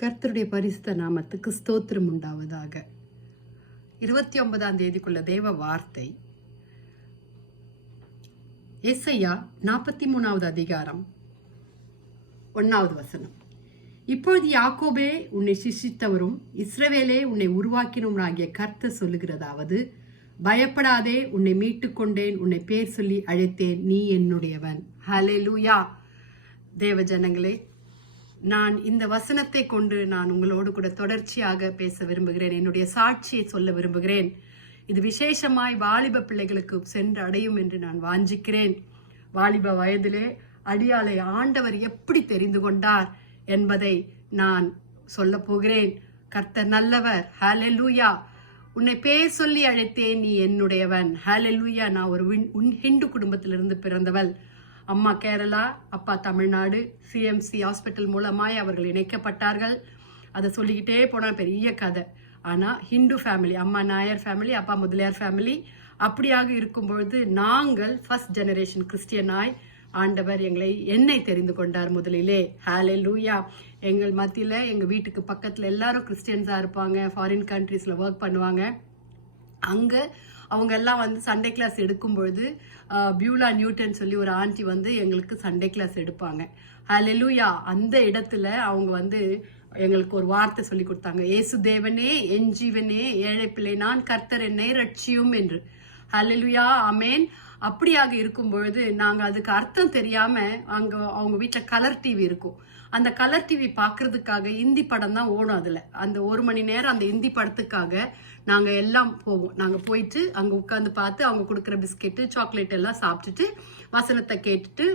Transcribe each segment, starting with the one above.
கர்த்தருடைய பரிசுத்த நாமத்துக்கு ஸ்தோத்திரம் உண்டாவதாக. 29ஆம் தேதிக்குள்ள தேவ வார்த்தை எசையா 43வது அதிகாரம் 1வது வசனம். இப்பொழுது யாக்கோபே உன்னை சிருஷ்டித்தவரும் இஸ்ரவேலே உன்னை உருவாக்கினவராகிய கர்த்தர் சொல்லுகிறதாவது, பயப்படாதே, உன்னை மீட்டுக் கொண்டேன், உன்னை பேர் சொல்லி அழைத்தேன், நீ என்னுடையவன். ஹல்லேலூயா. தேவ ஜனங்களே, நான் இந்த வசனத்தை கொண்டு நான் உங்களோடு கூட தொடர்ச்சியாக பேச விரும்புகிறேன். என்னுடைய சாட்சியை சொல்ல விரும்புகிறேன். இது விசேஷமாய் வாலிப பிள்ளைகளுக்கு சென்று அடையும் என்று நான் வாஞ்சிக்கிறேன். வாலிப வயதிலே அடியாளை ஆண்டவர் எப்படி தெரிந்து கொண்டார் என்பதை நான் சொல்ல போகிறேன். கர்த்தர் நல்லவர். ஹல்லேலூயா. உன்னை பேர் சொல்லி அழைத்தேன், நீ என்னுடையவன். ஹல்லேலூயா. நான் ஒரு ஹிந்து குடும்பத்திலிருந்து பிறந்தவள். அம்மா கேரளா, அப்பா தமிழ்நாடு. சிஎம்சி ஹாஸ்பிட்டல் மூலமாய் அவர்கள் இணைக்கப்பட்டார்கள். அதை சொல்லிக்கிட்டே போனால் பெரிய கதை. ஆனால் ஹிந்து ஃபேமிலி, அம்மா நாயர் ஃபேமிலி, அப்பா முதலியார் ஃபேமிலி. அப்படியாக இருக்கும்பொழுது நாங்கள் ஃபர்ஸ்ட் ஜெனரேஷன் கிறிஸ்டியனாய் ஆண்டவர் என்னை தெரிந்து கொண்டார் முதலிலே. ஹல்லேலூயா. எங்கள் மத்தியில் எங்கள் வீட்டுக்கு பக்கத்தில் எல்லாரும் கிறிஸ்டியன்ஸாக இருப்பாங்க. ஃபாரின் கண்ட்ரீஸில் ஒர்க் பண்ணுவாங்க. அங்கே அவங்க எல்லாம் சண்டே கிளாஸ் எடுக்கும் பொழுது பியூலா நியூட்டன் சொல்லி ஒரு ஆண்டி எங்களுக்கு சண்டே கிளாஸ் எடுப்பாங்க. ஹல்லேலூயா. அந்த இடத்துல அவங்க எங்களுக்கு ஒரு வார்த்தை சொல்லி கொடுத்தாங்க. இயேசு தேவனே, என் ஜீவனே, ஏழை பிள்ளை நான், கர்த்தர் என்னை ரட்சியும் என்று. ஹல்லேலூயா. ஆமேன். அப்படியாக இருக்கும் பொழுது நாங்கள் அதுக்கு அர்த்தம் தெரியாம அவங்க வீட்டில் கலர் டிவி இருக்கும். அந்த கலர் டிவி பார்க்கறதுக்காக இந்தி படம் தான் ஓடும். அதில் அந்த 1 மணி நேரம் அந்த இந்தி படத்துக்காக நாங்கள் எல்லாம் போவோம். நாங்கள் போயிட்டு அங்கே உட்காந்து பார்த்து அவங்க கொடுக்குற பிஸ்கெட்டு சாக்லேட் எல்லாம் சாப்பிட்டுட்டு வசனத்தை கேட்டுட்டு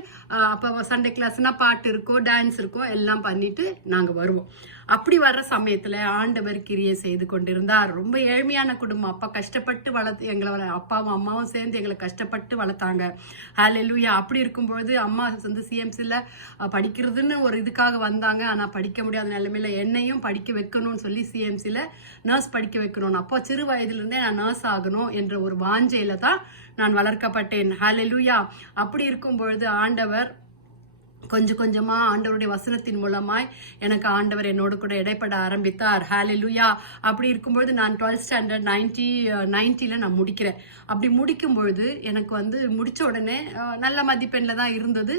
அப்போ சண்டே கிளாஸ்னா பாட்டு இருக்கோ, டான்ஸ் இருக்கோ, எல்லாம் பண்ணிட்டு நாங்கள் வருவோம். அப்படி வர்ற சமயத்தில் ஆண்டவர் கிரியை செய்து கொண்டிருந்தார். ரொம்ப ஏழ்மையான குடும்பம். அப்பா கஷ்டப்பட்டு எங்களை அப்பாவும் அம்மாவும் சேர்ந்து எங்களை கஷ்டப்பட்டு வளர்த்தாங்க. ஹல்லேலூயா. அப்படி இருக்கும்பொழுது அம்மா சிஎம்சியில் படிக்கிறதுன்னு ஒரு இதுக்காக வந்தாங்க. ஆனால் படிக்க முடியாத நிலைமையில என்னையும் படிக்க வைக்கணும்னு சொல்லி சிஎம்சியில் நர்ஸ் படிக்க வைக்கணும். அப்போ சிறு வயதிலிருந்தே நான் நர்ஸ் ஆகணும் என்ற ஒரு வாஞ்சையில தான் நான் வளர்க்கப்பட்டேன். ஹல்லேலூயா. அப்படி இருக்கும் பொழுது ஆண்டவர் கொஞ்சம் கொஞ்சமா ஆண்டவருடைய வசனத்தின் மூலமாய் எனக்கு ஆண்டவர் என்னோடு கூட இடைப்பட ஆரம்பித்தார். ஹல்லேலூயா. அப்படி இருக்கும்பொழுது நான் 12th ஸ்டாண்டர்ட் 90ல நான் முடிக்கிறேன். அப்படி முடிக்கும் பொழுது எனக்கு முடிச்ச உடனே நல்ல மதிப்பெண்ணில் தான் இருந்தது.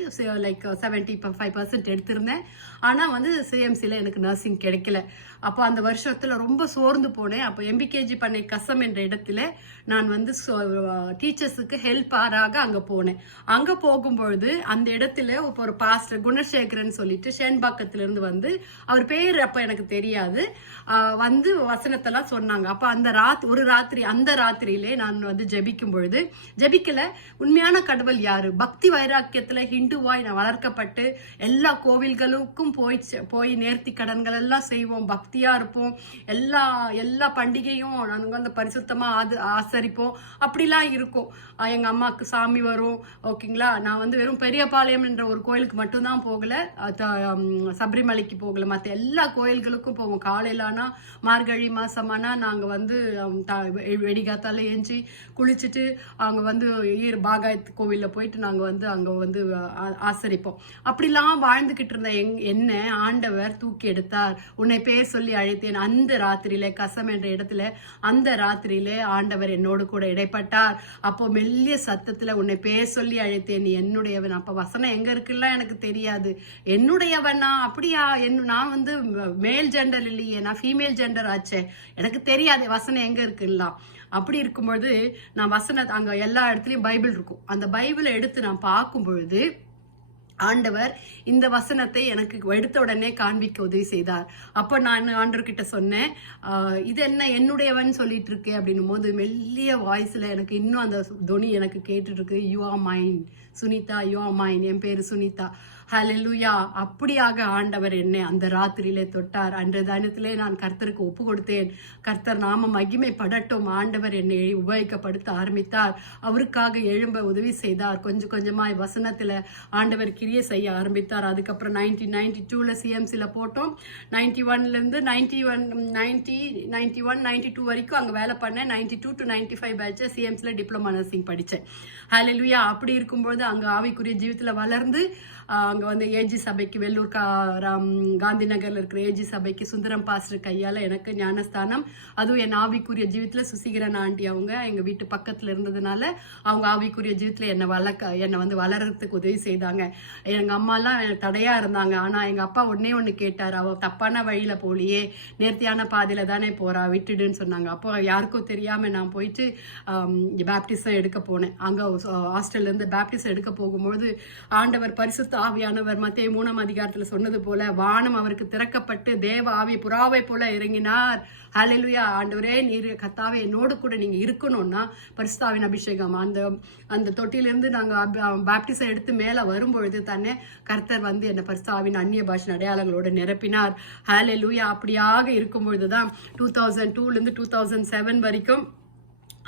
லைக் 75% எடுத்திருந்தேன். ஆனால் சிஎம்சியில் எனக்கு நர்சிங் கிடைக்கல. அப்போ அந்த வருஷத்துல ரொம்ப சோர்ந்து போனேன். அப்போ எம்பிகேஜி பண்ணை கசம் என்ற இடத்துல நான் டீச்சர்ஸுக்கு ஹெல்ப்பாராக அங்கே போனேன். அங்கே போகும்பொழுது அந்த இடத்துல ஒரு பாஸ்டர் குணசேகரன் சொல்லிட்டு ஷேன்பாக்கத்திலிருந்து அவர் பேர் அப்போ எனக்கு தெரியாது, வசனத்தெல்லாம் சொன்னாங்க. அப்போ அந்த ராத்திரியிலே நான் ஜெபிக்கும் பொழுது ஜெபிக்கல. உண்மையான கடவுள் யாரு? பக்தி வைராக்கியத்துல ஹிந்துவாய் நான் வளர்க்கப்பட்டு எல்லா கோவில்களுக்கும் போய் நேர்த்தி கடன்கள் எல்லாம் செய்வோம், பக்தியா இருப்போம், எல்லா பண்டிகையும் நாங்கள் பரிசுத்தமா ஆசரிப்போம். அப்படிலாம் இருக்கும். எங்க அம்மாவுக்கு சாமி வரும். ஓகேங்களா. நான் வெறும் பெரியபாளையம் என்ற ஒரு கோயிலுக்கு மட்டும்தான் போகல, சபரிமலைக்கு போகல, மற்ற எல்லா கோயில்களுக்கும் போவோம். காலையிலானா மார்கழி மாசமானா நாங்க வெடிகாத்தால ஏஞ்சி குளிச்சுட்டு அவங்க பாகாயத் கோவில்ல போயிட்டு நாங்க அங்க ஆசரிப்போம். அப்படிலாம் வாழ்ந்துகிட்டு இருந்த என்ன ஆண்டவர் தூக்கி எடுத்தார். உன்னை பேர் சொல்லி அழைத்தேன். அந்த ராத்திரியிலே கசம் என்ற இடத்துல அந்த ராத்திரியிலே ஆண்டவர் என்னோடு கூட இடைப்பட்டார். அப்போ மெல்லிய சத்தத்துல உன்னை பேர் சொல்லி அழைத்தேன், நீ என்னுடையவன். அப்ப வசனம் எங்க இருக்குல்ல எனக்கு தெரியாது. என்னுடையவனா? அப்படியா? நான் மேல் ஜெண்டர் இல்லையே, நான் ஃபீமேல் ஜெண்டர் ஆச்சே, எனக்கு தெரியாது வசனம் எங்க இருக்குல்ல. அப்படி இருக்கும்பொழுது நான் அங்க எல்லா இடத்துலயும் பைபிள் இருக்கும். அந்த பைபிளை எடுத்து நான் பார்க்கும் பொழுது ஆண்டவர் இந்த வசனத்தை எனக்கு எடுத்த உடனே காண்பிக்க உதவி செய்தார். அப்போ நான் ஆண்டவர்கிட்ட சொன்னேன், இது என்ன என்னுடையவன் சொல்லிட்டு இருக்கேன் அப்படின்னும் போது மெல்லிய வாய்ஸ்ல எனக்கு இன்னும் அந்த தொனி எனக்கு கேட்டுட்டு இருக்கு. You are mine Sunita, you are mine. என் பேரு சுனிதா. ஹல்லேலூயா. அப்படியாக ஆண்டவர் என்னை அந்த ராத்திரியிலே தொட்டார். அன்றைய தினத்திலே நான் கர்த்தருக்கு ஒப்பு கொடுத்தேன். கர்த்தர் நாம மகிமைப்படட்டும். ஆண்டவர் என்னை உபயோகப்படுத்த ஆரம்பித்தார். அவருக்காக எழும்ப உதவி செய்தார். கொஞ்சம் கொஞ்சமா வசனத்துல ஆண்டவர் கிரியை செய்ய ஆரம்பித்தார். அதுக்கப்புறம் 1992ல சிஎம்சியில் போட்டோம். 91லேருந்து 92 வரைக்கும் அங்கே வேலை பண்ணேன். 92 to 95 பேட்சை சிஎம்சியில் டிப்ளமா நர்சிங் படித்தேன். ஹல்லேலூயா. அப்படி இருக்கும்போது அங்கே ஆவிக்குரிய ஜீவித்தில் வளர்ந்து அங்க வந்து ஏஜி சபைக்கு வெள்ளூர் காந்தி நகர்ல இருக்கிற ஏஜி சபைக்கு சுந்தரம் பாஸ்டர் கையால எனக்கு ஞானஸ்தானம். அதுவும் என் ஆவிக்குரிய ஜீவித்துல சுசிகரன் ஆண்டி அவங்க எங்க வீட்டு பக்கத்துல இருந்ததுனால அவங்க ஆவிக்குரிய ஜீவித்துல என்னை வந்து வளர்றதுக்கு உதவி செய்தாங்க. எங்க அம்மா எல்லாம் தடையா இருந்தாங்க. ஆனா எங்க அப்பா ஒண்ணு கேட்டாரு, அவ தப்பான வழியில போலியே, நேர்த்தியான பாதையில தானே போறா, விட்டுடுன்னு சொன்னாங்க. அப்போ யாருக்கும் தெரியாம நான் போயிட்டு பேப்டிசம் எடுக்க போனேன். அங்க ஹாஸ்டல்ல இருந்து பேப்டிசம் எடுக்க போகும்போது ஆண்டவர் பரிசுத்த ஆவியானவர் மத்தேயு 3ஆம் அதிகாரத்துல சொன்னது போல வானம் அவருக்கு திறக்கப்பட்டு தேவ ஆவி புறாவை போல இறங்கினார். ஹல்லேலூயா. ஆண்டவரே நீர் கர்த்தாவே என்னோடு கூட நீங்க இருக்கணும்னா பரிசுத்தாவின் அபிஷேகம். அந்த தொட்டிலிருந்து நாங்க பேப்டிசம் எடுத்து மேல வரும்பொழுது தானே கர்த்தர் வந்து என்ன பரிசுத்தாவின் அந்நிய பாஷை அடையாளங்களோட நிரப்பினார். ஹல்லேலூயா. அப்படியாக இருக்கும் பொழுதுதான் 2002 இருந்து 2007 வரைக்கும்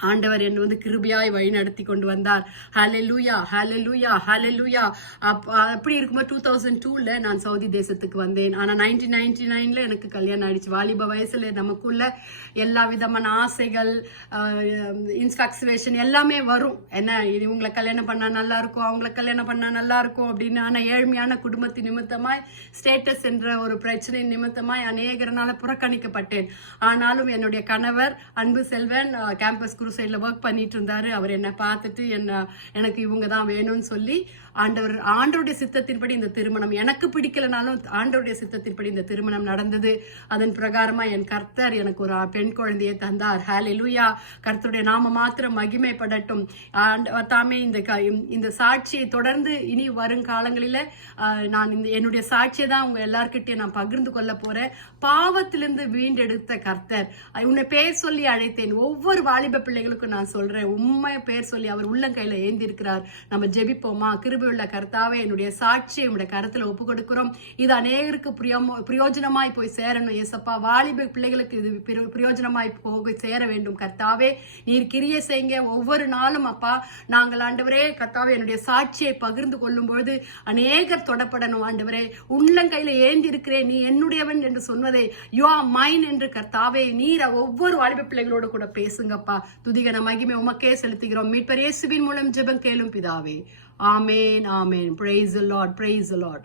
ஆண்டவர் என்னை வந்து கிருபையாய் வழி நடத்தி கொண்டு வந்தார். ஹல்லேலூயா, ஹல்லேலூயா, ஹல்லேலூயா. அப்படி இருக்கும்போது 2002ல நான் சவுதி தேசத்துக்கு வந்தேன். ஆனா 1999ல எனக்கு கல்யாணம் ஆயிடுச்சு. வாலிப வயசுல நமக்குள்ள எல்லா விதமான ஆசைகள், இன்ஃபாக்சுவேஷன் எல்லாமே வரும். என்ன இவங்களை கல்யாணம் பண்ணா நல்லா இருக்கும், அவங்களை கல்யாணம் பண்ணா நல்லா இருக்கும் அப்படின்னு. ஆனா ஏழ்மையான குடும்பத்தின் நிமித்தமாய், ஸ்டேட்டஸ் என்ற ஒரு பிரச்சனை நிமித்தமாய் அநேகரனால புறக்கணிக்கப்பட்டேன். ஆனாலும் என்னுடைய கணவர் அன்பு செல்வன் கேம்பஸ் சைட்ல ஒர்க் பண்ணிட்டு இருந்தாரு. அவர் என்ன பார்த்துட்டு எனக்கு இவங்க தான் வேணும்னு சொல்லி ஆண்டவருடைய சித்தத்தின்படி இந்த திருமணம், எனக்கு பிடிக்கலனாலும் ஆண்டவருடைய சித்தத்தின்படி இந்த திருமணம் நடந்தது. அதன் பிரகாரமா என் கர்த்தர் எனக்கு ஒரு பெண் குழந்தையை தந்தார். ஹல்லேலூயா. கர்த்தருடைய நாம மாத்திரம் மகிமைப்படட்டும். தாமே இந்த சாட்சியை தொடர்ந்து இனி வரும் காலங்களில நான் என்னுடைய சாட்சியை தான் உங்க எல்லார்கிட்டயும் நான் பகிர்ந்து கொள்ள போறேன். பாவத்திலிருந்து வீண்டெடுத்த கர்த்தர், உன்னை பேர் சொல்லி அழைத்தேன். ஒவ்வொரு வாலிப பிள்ளைகளுக்கும் நான் சொல்றேன், உண்மையை பேர் சொல்லி அவர் உள்ளங்கையில ஏந்தி இருக்கிறார். நம்ம ஜெபிப்போமா? கிருபையுள்ள கர்த்தாவே, என்னுடைய சாட்சியை உங்களுடைய கருத்துல ஒப்பு கொடுக்கிறோம். இது அநேகருக்கு பிரயோஜனமாய் போய் சேரணும். ஏசப்பா, வாலிப பிள்ளைகளுக்கு இது பிரயோஜனமாய் போய் சேர வேண்டும். கர்த்தாவே, நீர் கிரியை செய்யுங்க. ஒவ்வொரு நாளும் அப்பா நாங்கள் ஆண்டவரே கர்த்தாவே என்னுடைய சாட்சியை பகிர்ந்து கொள்ளும் பொழுது அநேகர் தொடப்படணும். ஆண்டவரே, உள்ளங்கையில ஏந்தி இருக்கிறேன், நீ என்னுடையவன் என்று சொன்னதே யூ ஆர் மைன் என்று கர்த்தாவே நீர் ஒவ்வொரு வாலிப பிள்ளைகளோட கூட பேசுங்கப்பா. துதிகன மகிமை உமக்கே செலுத்துகிறோம். மீட்பர் இயேசுவின் மூலம் ஜெபம் கேளும் பிதாவே. ஆமென், ஆமென். Praise the Lord, praise the Lord.